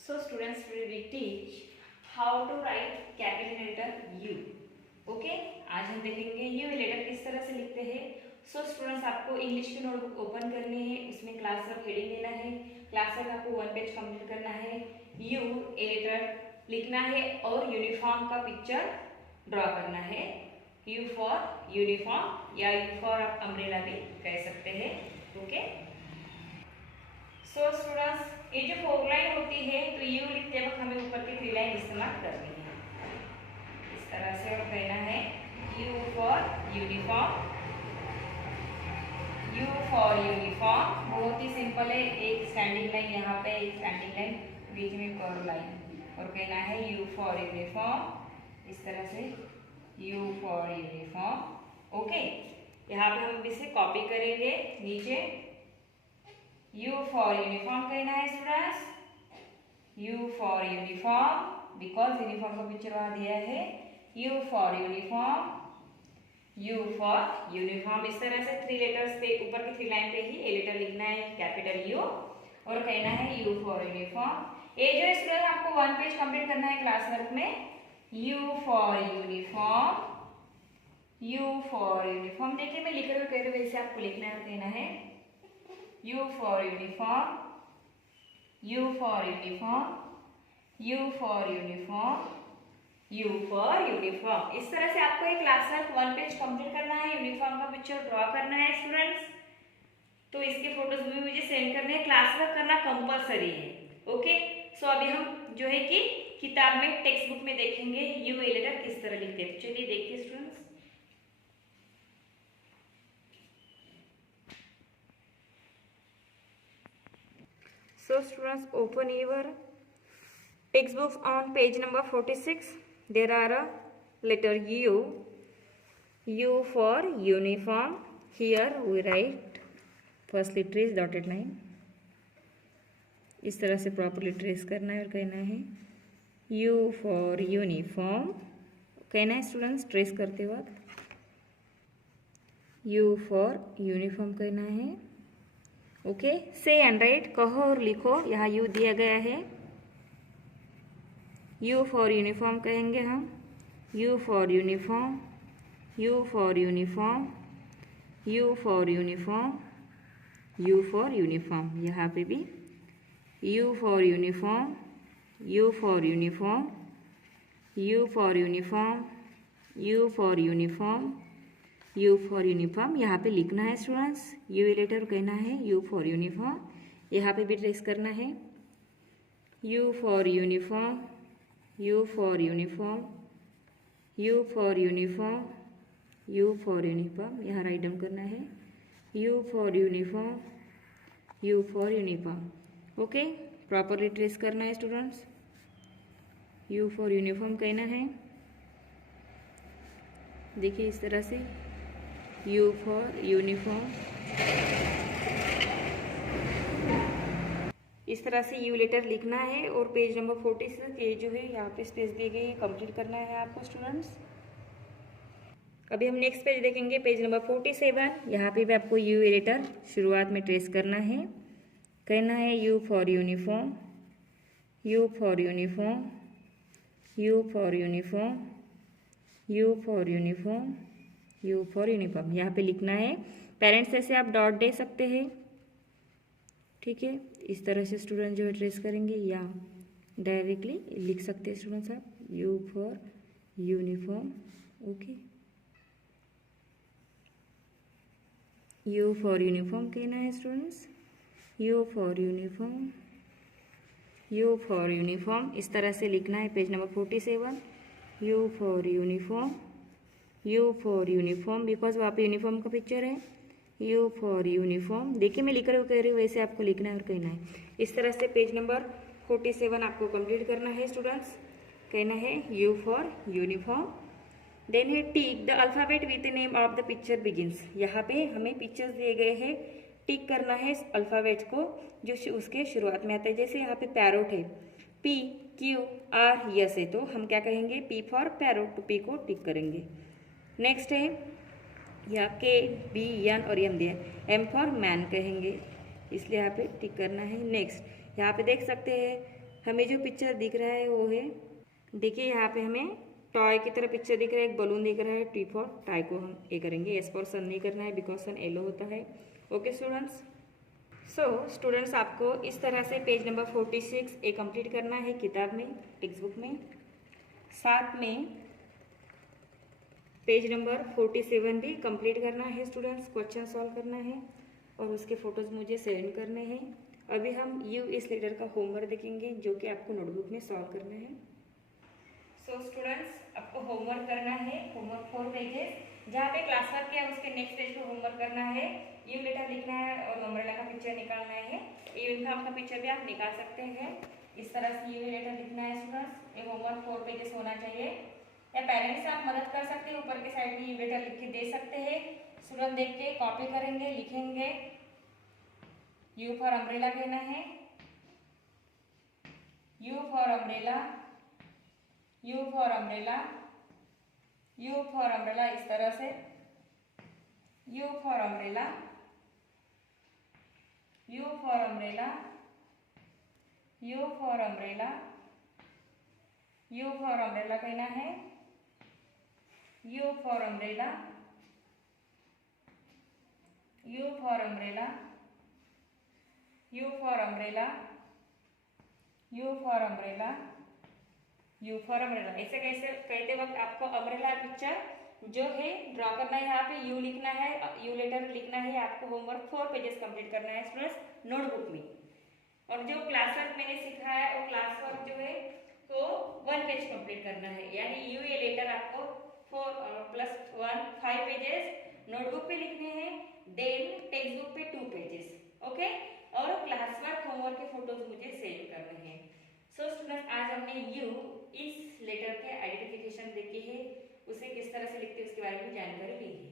So students, we will teach how to write capital letter U. Okay, आज हम देखेंगे you later किस तरह से लिखते हैं. सो स्टूडेंट्स, आपको इंग्लिश की नोटबुक ओपन करनी है, उसमें क्लास वर्क हेडिंग देना है. क्लास वर्क आपको 1 पेज कंप्लीट करना है. यू ए लेटर लिखना है और यूनिफॉर्म का पिक्चर ड्रॉ करना है. यू फॉर यूनिफॉर्म या यू फॉर आप अम्ब्रेला भी कह सकते हैं. ओके, सो स्टूडेंट्स, ये जो 4 लाइन होती है तो यू लिखते वक्त हमें ऊपर की 3 लाइन इस्तेमाल करनी है इस तरह से. और कहना है you for uniform, you for uniform. बहुत ही सिंपल है. एक स्टैंडिंग लाइन यहाँ पे, एक स्टैंडिंग लाइन बीच में कर्व लाइन. और कहना है यू फॉर यूनिफॉर्म इस तरह से, यू फॉर यूनिफॉर्म. ओके, यहाँ पे हम इसे कॉपी करेंगे. नीचे U for uniform कहना है students. U for uniform, because uniform का पिक्चर वहां दिया है. U for uniform, U for uniform. इस तरह से 3 लेटर्स पे, ऊपर की 3 लाइन पे ही ए लेटर लिखना है, कैपिटल U. और कहना है U for uniform. ये जो स्टूडेंट आपको 1 पेज कंप्लीट करना है क्लास वर्क में. U for uniform, U for uniform. देखिए मैं लिख रही हूँ, कह रही हूँ वैसे आपको लिखना है. कहना है U for uniform, U for uniform, U for uniform, U for uniform. इस तरह से आपको एक क्लास वर्क 1 पेज कंप्लीट करना है. यूनिफॉर्म का पिक्चर ड्रॉ करना है स्टूडेंट्स. तो इसके फोटोज भी मुझे सेंड करने हैं. क्लास वर्क करना कंपलसरी है. ओके, सो अभी हम जो है कि किताब में, टेक्स्ट बुक में देखेंगे यू ए लेटर किस तरह लिखते हैं. चलिए देखिए students. So students, open your textbooks on page number 46. There are a letter U. U for uniform. Here we write firstly trace dotted line. इस तरह से प्रॉपरली ट्रेस करना है. और कहना है U for uniform. कहना है स्टूडेंट्स ट्रेस करते वक्त U for uniform कहना है. ओके, से एंड राइट, कहो और लिखो. यहाँ यू दिया गया है. यू फॉर यूनिफॉर्म कहेंगे हम. You for uniform, you for uniform, you for uniform, you for uniform. यहाँ पे भी you for uniform, you for uniform, you for uniform, you for uniform, U for uniform. यहाँ पे लिखना है स्टूडेंट्स. यू लेटर कहना है U फॉर यूनिफॉर्म. यहाँ पे भी ट्रेस करना है U for uniform, U for uniform, U for uniform, U for uniform. यहाँ राइट डाउन करना है U for uniform, U for uniform. Okay, properly trace करना है स्टूडेंट्स. U फॉर यूनिफॉर्म कहना है. देखिए इस तरह से U फॉर यूनिफॉर्म. इस तरह से U लेटर लिखना है. और पेज नंबर 46 ये जो है यहाँ पे स्पेस दी गई है, कंप्लीट करना है आपको स्टूडेंट्स. अभी हम नेक्स्ट पेज देखेंगे, पेज नंबर 47. यहाँ पे भी आपको U लेटर शुरुआत में ट्रेस करना है. कहना है U for uniform, U for uniform, U for uniform, U for uniform, U for uniform. यहाँ पे लिखना है. पेरेंट्स ऐसे आप डॉट दे सकते हैं. ठीक है, इस तरह से स्टूडेंट जो है ट्रेस करेंगे या डायरेक्टली लिख सकते हैं स्टूडेंट्स आप. U for uniform. Okay, U for uniform कहना है students. U for uniform, U for uniform. इस तरह से लिखना है. Page number 47. U for uniform, U for uniform, because वहाँ पे यूनिफॉर्म का पिक्चर है. U for uniform. देखिए मैं लिख रही हूँ, कह रही हूँ वैसे आपको लिखना है और कहना है. इस तरह से पेज नंबर 47 आपको कंप्लीट करना है स्टूडेंट्स. कहना है U फॉर यूनिफॉर्म. देन है tick the alphabet with the name of the picture begins. यहाँ पे हमें पिक्चर्स दिए गए हैं. टिक करना है अल्फ़ाबेट को जो उसके शुरुआत में आता है. जैसे यहाँ पे पैरोट है, P Q R यस है, तो हम क्या कहेंगे P फॉर पैरोट. तो P को टिक करेंगे. नेक्स्ट है यहाँ K B N और M दिया. M फॉर मैन कहेंगे, इसलिए यहाँ पे टिक करना है. नेक्स्ट यहाँ पे देख सकते हैं हमें जो पिक्चर दिख रहा है वो है, देखिए यहाँ पे हमें टॉय की तरह पिक्चर दिख रहा है, एक बलून दिख रहा है, टी फॉर टाई को हम ए करेंगे, एस फॉर सन नहीं करना है बिकॉज सन येलो होता है। ओके स्टूडेंट्स, सो स्टूडेंट्स आपको इस तरह से पेज नंबर 46 ए कंप्लीट करना है किताब में, टेक्स्ट बुक में। साथ में पेज नंबर 47 भी कंप्लीट करना है स्टूडेंट्स, क्वेश्चन सॉल्व करना है और उसके फोटोज मुझे सेंड करने हैं। अभी हम यू इस लेटर का होमवर्क देखेंगे जो कि आपको नोटबुक में सॉल्व करना है। सो स्टूडेंट्स, आपको होमवर्क करना है, होमवर्क 4 पेजेस, जहाँ पे क्लास वर्क किया उसके नेक्स्ट पेज पे होमवर्क करना है, यू लेटर लिखना है और अम्ब्रेला का पिक्चर निकालना है। यूनिफॉर्म का पिक्चर भी आप निकाल सकते हैं। इस तरह से यू लेटर लिखना है स्टूडेंट्स। ये होमवर्क 4 पेजेस होना चाहिए, या पेरेंट्स से आप मदद कर सकते हैं, ऊपर के साइड में यू लेटर लिख के दे सकते हैं। स्टूडेंट देख के कॉपी करेंगे, लिखेंगे। यू फॉर अम्ब्रेला कहना है, you for umbrella, you for umbrella, you for umbrella, इस तरह से you for umbrella, you for umbrella, you for umbrella, you for umbrella कहना है, you for umbrella, you for umbrella, you for umbrella, you for umbrella, you for umbrella. ऐसे कैसे कहते वक्त आपको अम्ब्रेला पिक्चर जो है ड्रॉ करना है, यहाँ पे यू लिखना है, यू लेटर लिखना है। आपको होमवर्क 4 पेजेस कंप्लीट करना है स्टूडेंट्स नोटबुक में। और जो क्लास वर्क मैंने सिखाया है वो क्लास वर्क जो है तो 1 पेज कंप्लीट करना है, यानी यू ये लेटर आपको 4+1 5 पेजेस नोटबुक पे लिखने हैं, देन टेक्स्ट बुक पे 2 पेजेस। ओके, और क्लास वर्क होमवर्क के फोटोज मुझे सेव करने हैं। सो स्टूडेंट्स, आज हमने यू इस लेटर के आइडेंटिफिकेशन देखी है, उसे किस तरह से लिखते हैं उसके बारे में जानकारी ली है।